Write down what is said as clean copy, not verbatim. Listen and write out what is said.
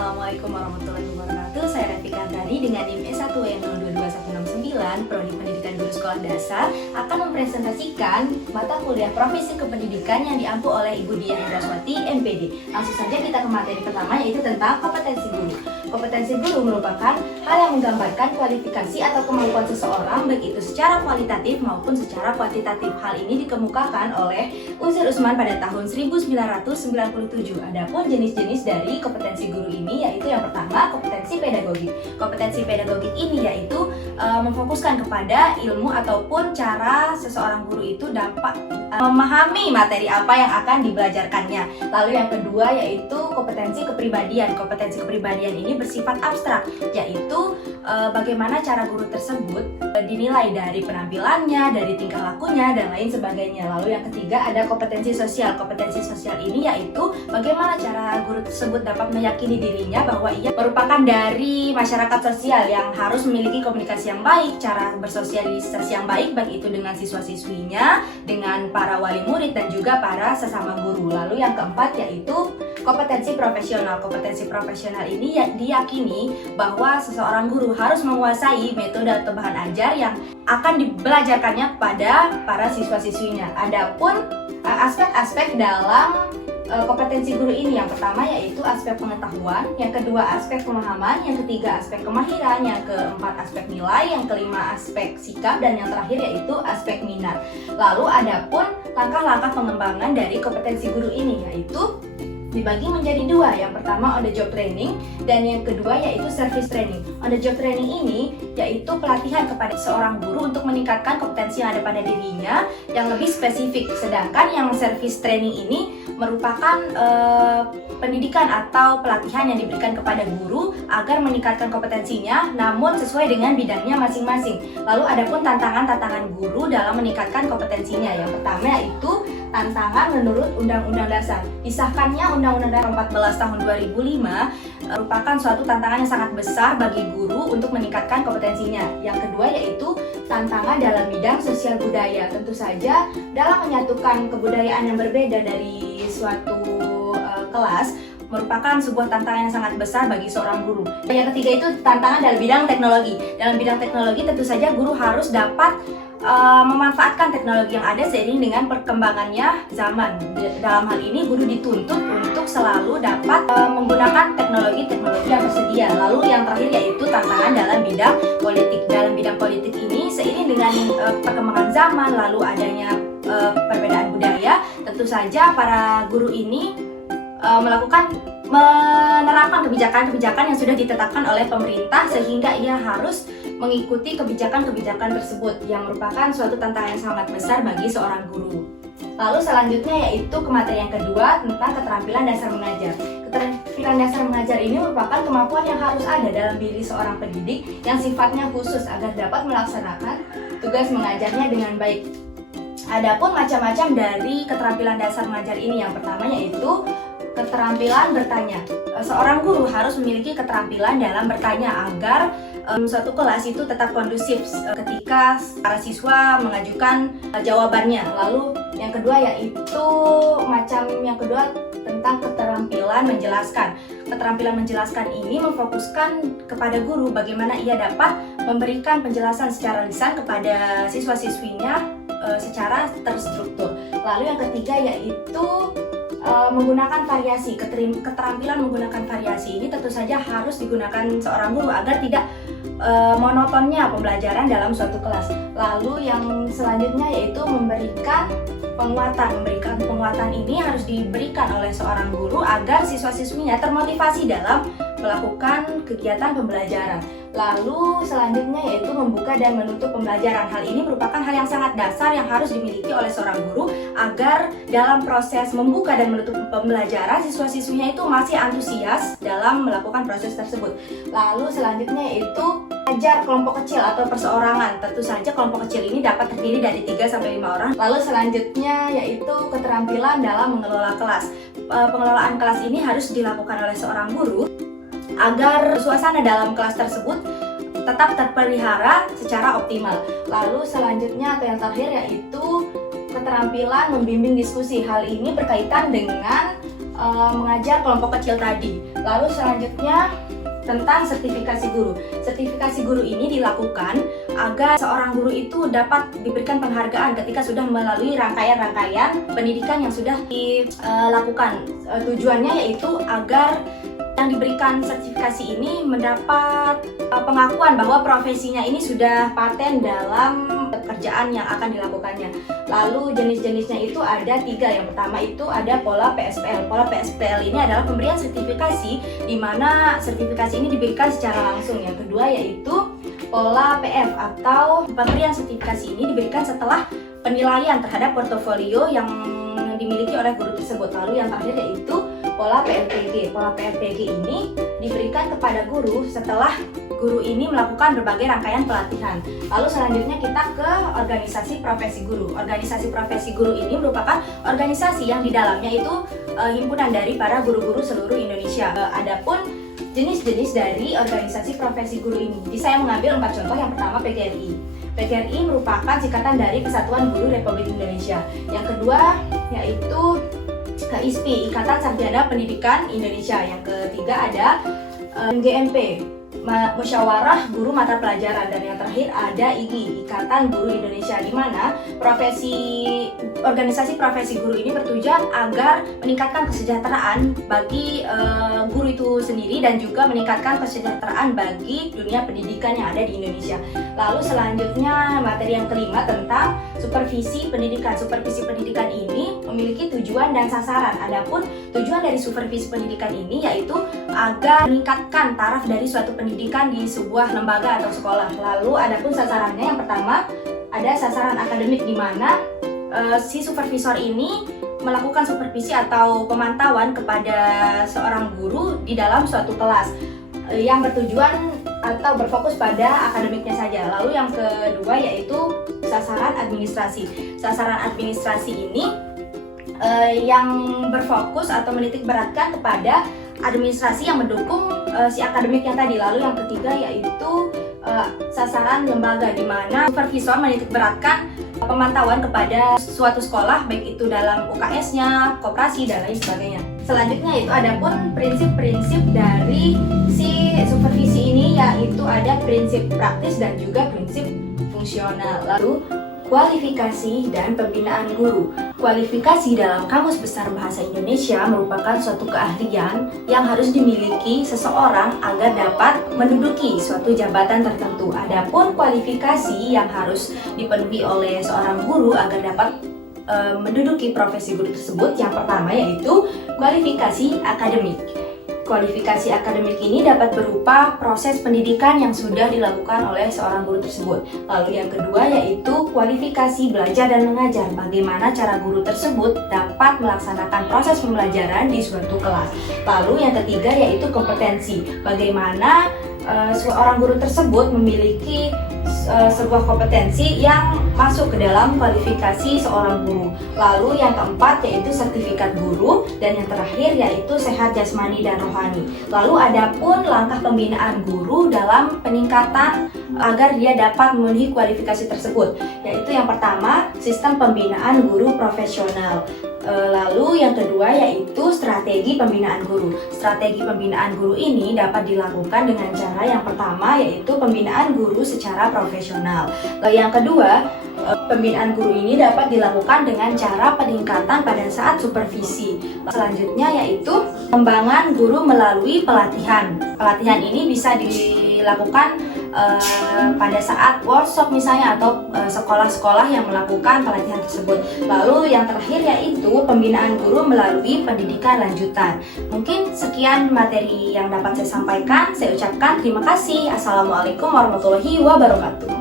Assalamualaikum warahmatullahi wabarakatuh. Saya Rafika Andani dengan NIM S1W022169 Prodi Pendidikan Guru Sekolah Dasar akan mempresentasikan mata kuliah Profesi Kependidikan yang diampu oleh Ibu Dian Indraswati, MPD. Langsung saja kita ke materi pertama, yaitu tentang kompetensi guru. Kompetensi guru merupakan hal yang menggambarkan kualifikasi atau kemampuan seseorang, baik itu secara kualitatif maupun secara kuantitatif. Hal ini dikemukakan oleh Uzair Usman pada tahun 1997. Adapun jenis-jenis dari kompetensi guru ini yaitu yang pertama, kompetensi pedagogik. Kompetensi pedagogik ini yaitu memfokuskan kepada ilmu ataupun cara seseorang guru itu dapat memahami materi apa yang akan dibelajarkannya. Lalu yang kedua yaitu kompetensi kepribadian. Kompetensi kepribadian ini bersifat abstrak, yaitu bagaimana cara guru tersebut dinilai dari penampilannya, dari tingkah lakunya, dan lain sebagainya. Lalu yang ketiga ada kompetensi sosial. Kompetensi sosial ini yaitu bagaimana cara guru tersebut dapat meyakini dirinya bahwa ia merupakan dari masyarakat sosial yang harus memiliki komunikasi yang baik, cara bersosialisasi yang baik, baik itu dengan siswa-siswinya, dengan para wali murid, dan juga para sesama guru. Lalu yang keempat yaitu kompetensi profesional. Kompetensi profesional ini diyakini bahwa seseorang guru harus menguasai metode atau bahan ajar yang akan dibelajarkannya pada para siswa-siswinya. Adapun aspek-aspek dalam kompetensi guru ini, yang pertama yaitu aspek pengetahuan, yang kedua aspek pemahaman, yang ketiga aspek kemahiran, yang keempat aspek nilai, yang kelima aspek sikap, dan yang terakhir yaitu aspek minat. Lalu adapun langkah-langkah pengembangan dari kompetensi guru ini yaitu dibagi menjadi dua. Yang pertama on the job training dan yang kedua yaitu service training. On the job training ini yaitu pelatihan kepada seorang guru untuk meningkatkan kompetensi yang ada pada dirinya yang lebih spesifik. Sedangkan yang service training ini merupakan pendidikan atau pelatihan yang diberikan kepada guru agar meningkatkan kompetensinya namun sesuai dengan bidangnya masing-masing. Lalu adapun tantangan-tantangan guru dalam meningkatkan kompetensinya. Yang pertama yaitu tantangan menurut Undang-Undang Dasar. Disahkannya Undang-Undang Dasar 14 tahun 2005 merupakan suatu tantangan yang sangat besar bagi guru untuk meningkatkan kompetensinya. Yang kedua yaitu tantangan dalam bidang sosial budaya. Tentu saja dalam menyatukan kebudayaan yang berbeda dari suatu kelas merupakan sebuah tantangan yang sangat besar bagi seorang guru. Yang ketiga itu tantangan dalam bidang teknologi. Dalam bidang teknologi tentu saja guru harus dapat memanfaatkan teknologi yang ada seiring dengan perkembangannya zaman. Dalam hal ini guru dituntut untuk selalu dapat menggunakan teknologi-teknologi yang tersedia. Lalu yang terakhir yaitu tantangan dalam bidang politik. Dalam bidang politik ini seiring dengan perkembangan zaman lalu adanya perbedaan budaya, tentu saja para guru ini menerapkan kebijakan-kebijakan yang sudah ditetapkan oleh pemerintah sehingga ia harus mengikuti kebijakan-kebijakan tersebut yang merupakan suatu tantangan yang sangat besar bagi seorang guru. Lalu selanjutnya yaitu ke materi yang kedua tentang keterampilan dasar mengajar. Keterampilan dasar mengajar ini merupakan kemampuan yang harus ada dalam diri seorang pendidik yang sifatnya khusus agar dapat melaksanakan tugas mengajarnya dengan baik. Adapun macam-macam dari keterampilan dasar mengajar ini, yang pertama yaitu keterampilan bertanya. Seorang guru harus memiliki keterampilan dalam bertanya agar suatu kelas itu tetap kondusif ketika para siswa mengajukan jawabannya. Lalu yang kedua yaitu tentang keterampilan menjelaskan. Keterampilan menjelaskan ini memfokuskan kepada guru bagaimana ia dapat memberikan penjelasan secara lisan kepada siswa-siswinya secara terstruktur. Lalu yang ketiga yaitu menggunakan variasi. Keterampilan menggunakan variasi ini tentu saja harus digunakan seorang guru agar tidak monotonnya pembelajaran dalam suatu kelas. Lalu yang selanjutnya yaitu memberikan penguatan. Memberikan penguatan ini harus diberikan oleh seorang guru agar siswa-siswinya termotivasi dalam melakukan kegiatan pembelajaran. Lalu selanjutnya yaitu membuka dan menutup pembelajaran. Hal ini merupakan hal yang sangat dasar yang harus dimiliki oleh seorang guru agar dalam proses membuka dan menutup pembelajaran siswa-siswinya itu masih antusias dalam melakukan proses tersebut. Lalu selanjutnya yaitu ajar kelompok kecil atau perseorangan. Tentu saja kelompok kecil ini dapat terdiri dari 3-5 orang. Lalu selanjutnya yaitu keterampilan dalam mengelola kelas. Pengelolaan kelas ini harus dilakukan oleh seorang guru agar suasana dalam kelas tersebut tetap terpelihara secara optimal. Lalu selanjutnya atau yang terakhir yaitu keterampilan membimbing diskusi. Hal ini berkaitan dengan mengajar kelompok kecil tadi. Lalu selanjutnya tentang sertifikasi guru. Sertifikasi guru ini dilakukan agar seorang guru itu dapat diberikan penghargaan ketika sudah melalui rangkaian-rangkaian pendidikan yang sudah dilakukan. Tujuannya yaitu agar yang diberikan sertifikasi ini mendapat pengakuan bahwa profesinya ini sudah paten dalam pekerjaan yang akan dilakukannya. Lalu jenis-jenisnya itu ada 3. Yang pertama itu ada pola PSPL. Pola PSPL ini adalah pemberian sertifikasi di mana sertifikasi ini diberikan secara langsung. Yang kedua yaitu pola PF atau pemberian sertifikasi ini diberikan setelah penilaian terhadap portofolio yang dimiliki oleh guru tersebut. Lalu yang terakhir yaitu pola PRPG. Pola PRPG ini diberikan kepada guru setelah guru ini melakukan berbagai rangkaian pelatihan. Lalu selanjutnya kita ke organisasi profesi guru. Organisasi profesi guru ini merupakan organisasi yang di dalamnya itu himpunan dari para guru-guru seluruh Indonesia. Adapun jenis-jenis dari organisasi profesi guru ini, saya mengambil 4 contoh. Yang pertama PGRI. PGRI merupakan singkatan dari Kesatuan Guru Republik Indonesia. Yang kedua yaitu ISPI, Ikatan Sarjana Pendidikan Indonesia. Yang ketiga ada MGMP, Musyawarah Guru Mata Pelajaran. Dan yang terakhir ada IGI, Ikatan Guru Indonesia, di mana organisasi profesi guru ini bertujuan agar meningkatkan kesejahteraan bagi guru itu sendiri dan juga meningkatkan kesejahteraan bagi dunia pendidikan yang ada di Indonesia. Lalu selanjutnya materi yang kelima tentang supervisi pendidikan. Supervisi pendidikan ini memiliki tujuan dan sasaran. Adapun tujuan dari supervisi pendidikan ini yaitu agar meningkatkan taraf dari suatu pendidikan di sebuah lembaga atau sekolah. Lalu adapun sasarannya, yang pertama ada sasaran akademik, di mana si supervisor ini melakukan supervisi atau pemantauan kepada seorang guru di dalam suatu kelas yang bertujuan atau berfokus pada akademiknya saja. Lalu yang kedua yaitu sasaran administrasi. Sasaran administrasi ini yang berfokus atau menitik beratkan kepada administrasi yang mendukung si akademiknya tadi. Lalu yang ketiga yaitu sasaran lembaga, di mana supervisor menitik beratkan pemantauan kepada suatu sekolah, baik itu dalam UKS-nya, koperasi, dan lain sebagainya. Selanjutnya itu ada pun prinsip-prinsip dari si supervisi ini, yaitu ada prinsip praktis dan juga prinsip fungsional. Lalu kualifikasi dan pembinaan guru. Kualifikasi dalam Kamus Besar Bahasa Indonesia merupakan suatu keahlian yang harus dimiliki seseorang agar dapat menduduki suatu jabatan tertentu. Adapun kualifikasi yang harus dipenuhi oleh seorang guru agar dapat menduduki profesi guru tersebut, yang pertama yaitu kualifikasi akademik. Kualifikasi akademik ini dapat berupa proses pendidikan yang sudah dilakukan oleh seorang guru tersebut. Lalu yang kedua yaitu kualifikasi belajar dan mengajar. Bagaimana cara guru tersebut dapat melaksanakan proses pembelajaran di suatu kelas. Lalu yang ketiga yaitu kompetensi. Bagaimana seorang guru tersebut memiliki sebuah kompetensi yang masuk ke dalam kualifikasi seorang guru. Lalu yang keempat yaitu sertifikat guru, dan yang terakhir yaitu sehat jasmani dan rohani. Lalu adapun langkah pembinaan guru dalam peningkatan agar dia dapat memenuhi kualifikasi tersebut, yaitu yang pertama sistem pembinaan guru profesional. Lalu yang kedua yaitu strategi pembinaan guru. Strategi pembinaan guru ini dapat dilakukan dengan cara yang pertama yaitu pembinaan guru secara profesional. Lalu yang kedua, pembinaan guru ini dapat dilakukan dengan cara peningkatan pada saat supervisi. Selanjutnya yaitu pengembangan guru melalui pelatihan. Pelatihan ini bisa dilakukan pada saat workshop misalnya, atau sekolah-sekolah yang melakukan pelatihan tersebut. Lalu yang terakhir yaitu pembinaan guru melalui pendidikan lanjutan. Mungkin sekian materi yang dapat saya sampaikan. Saya ucapkan terima kasih. Assalamualaikum warahmatullahi wabarakatuh.